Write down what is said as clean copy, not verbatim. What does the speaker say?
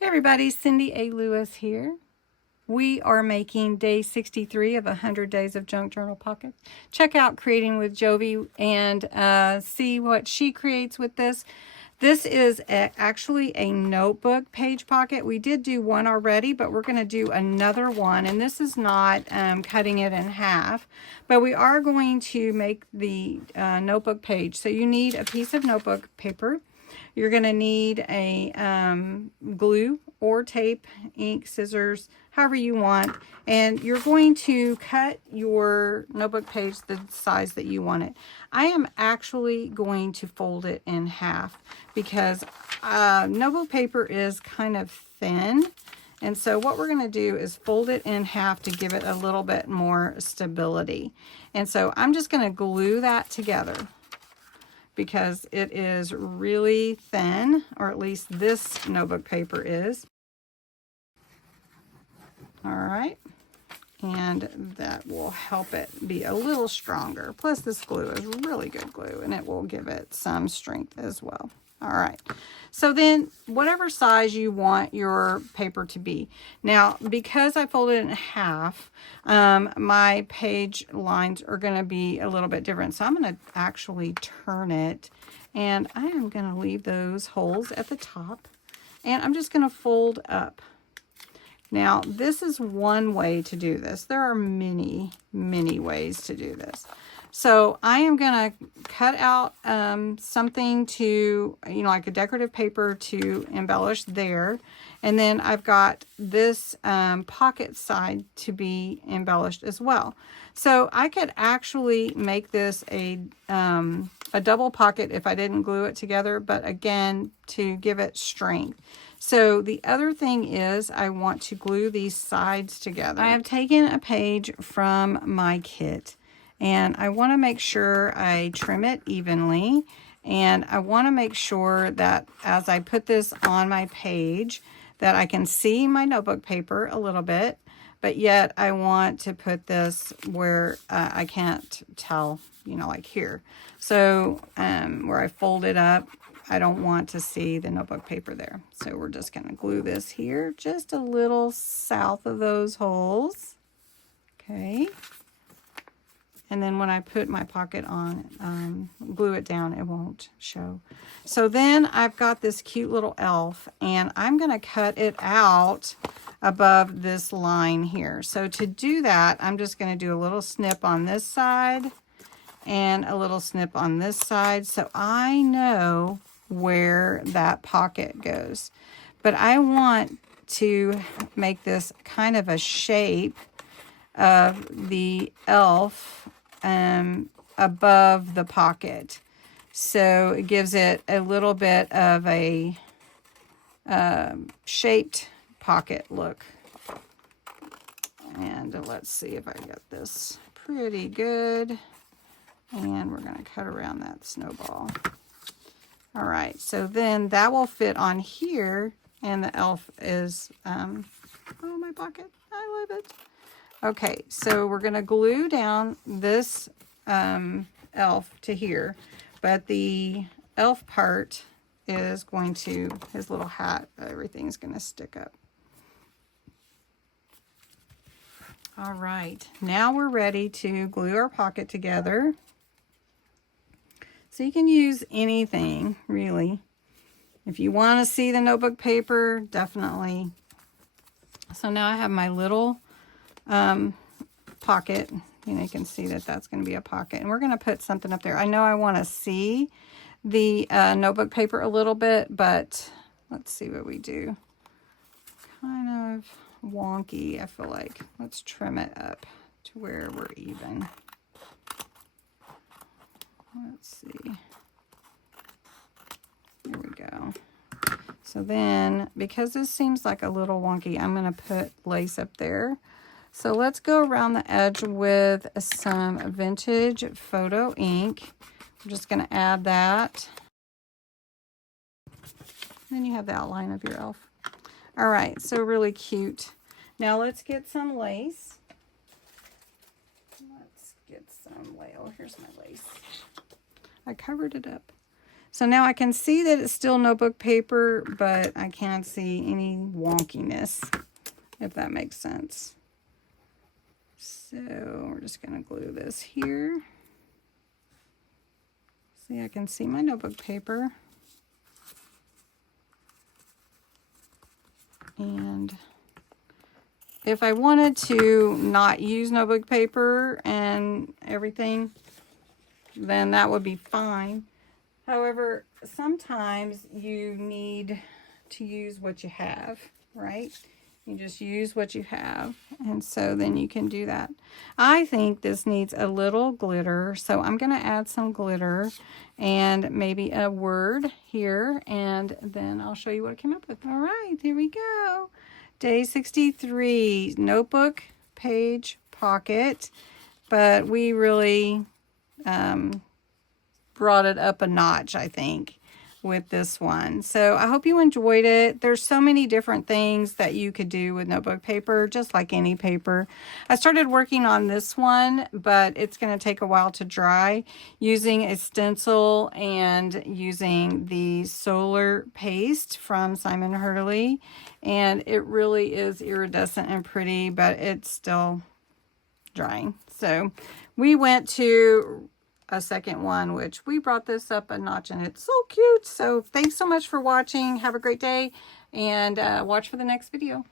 Hey everybody, Cindy A. Lewis here. We are making day 63 of 100 Days of Junk Journal Pocket. Check out Creating with Jovi and see what she creates with this. This is actually a notebook page pocket. We did do one already, but we're going to do another one. And this is not cutting it in half, but we are going to make the notebook page. So you need a piece of notebook paper. You're going to need a glue or tape, ink, scissors, however you want. And you're going to cut your notebook page the size that you want it. I am actually going to fold it in half because notebook paper is kind of thin. And so what we're going to do is fold it in half to give it a little bit more stability. And so I'm just going to glue that together, because it is really thin, or at least this notebook paper is. All right, and that will help it be a little stronger. Plus this glue is really good glue, and it will give it some strength as well. All right, so then whatever size you want your paper to be. Now, because I folded it in half, my page lines are going to be a little bit different. So I'm going to actually turn it, and I am going to leave those holes at the top, and I'm just going to fold up. Now, this is one way to do this. There are many, many ways to do this. So I am going to cut out something to, like a decorative paper to embellish there. And then I've got this pocket side to be embellished as well. So I could actually make this a double pocket if I didn't glue it together, but again, to give it strength. So the other thing is I want to glue these sides together. I have taken a page from my kit, and I want to make sure I trim it evenly. And I want to make sure that as I put this on my page, that I can see my notebook paper a little bit, but yet I want to put this where I can't tell, like here. So where I fold it up, I don't want to see the notebook paper there. So we're just going to glue this here just a little south of those holes. Okay. And then when I put my pocket on, glue it down, it won't show. So then I've got this cute little elf, and I'm going to cut it out above this line here. So to do that, I'm just going to do a little snip on this side and a little snip on this side, so I know where that pocket goes. But I want to make this kind of a shape of the elf above the pocket, so it gives it a little bit of a shaped pocket look. And let's see if I got this pretty good. And we're going to cut around that snowball. All right, so then that will fit on here, and the elf is, oh, my pocket, I love it. Okay, so we're going to glue down this elf to here, but the elf part is going to, his little hat, everything's going to stick up. All right, now we're ready to glue our pocket together. So you can use anything, really. If you want to see the notebook paper, definitely. So now I have my little pocket. You can see that that's going to be a pocket. And we're going to put something up there. I know I want to see the notebook paper a little bit, but let's see what we do. Kind of wonky, I feel like. Let's trim it up to where we're even. Let's see. There we go. So then, because this seems like a little wonky, I'm going to put lace up there. So let's go around the edge with some vintage photo ink. I'm just going to add that. Then you have the outline of your elf. All right, so really cute. Now let's get some lace. Let's get some lace. Oh, here's my lace. I covered it up. So now I can see that it's still notebook paper, but I can't see any wonkiness, if that makes sense. So we're just going to glue this here. See, I can see my notebook paper. And if I wanted to not use notebook paper and everything, then that would be fine. However, sometimes you need to use what you have, right? You just use what you have, and so then you can do that. I think this needs a little glitter, so I'm going to add some glitter and maybe a word here, and then I'll show you what I came up with. All right, here we go. Day 63, notebook, page, pocket, but we really brought it up a notch, I think, with this one. So I hope you enjoyed it. There's so many different things that you could do with notebook paper, just like any paper. I started working on this one, but it's going to take a while to dry, using a stencil and using the solar paste from Simon Hurley. And it really is iridescent and pretty, but it's still drying. So we went to a second one, which we brought this up a notch, and it's so cute. So thanks so much for watching. Have a great day, and watch for the next video.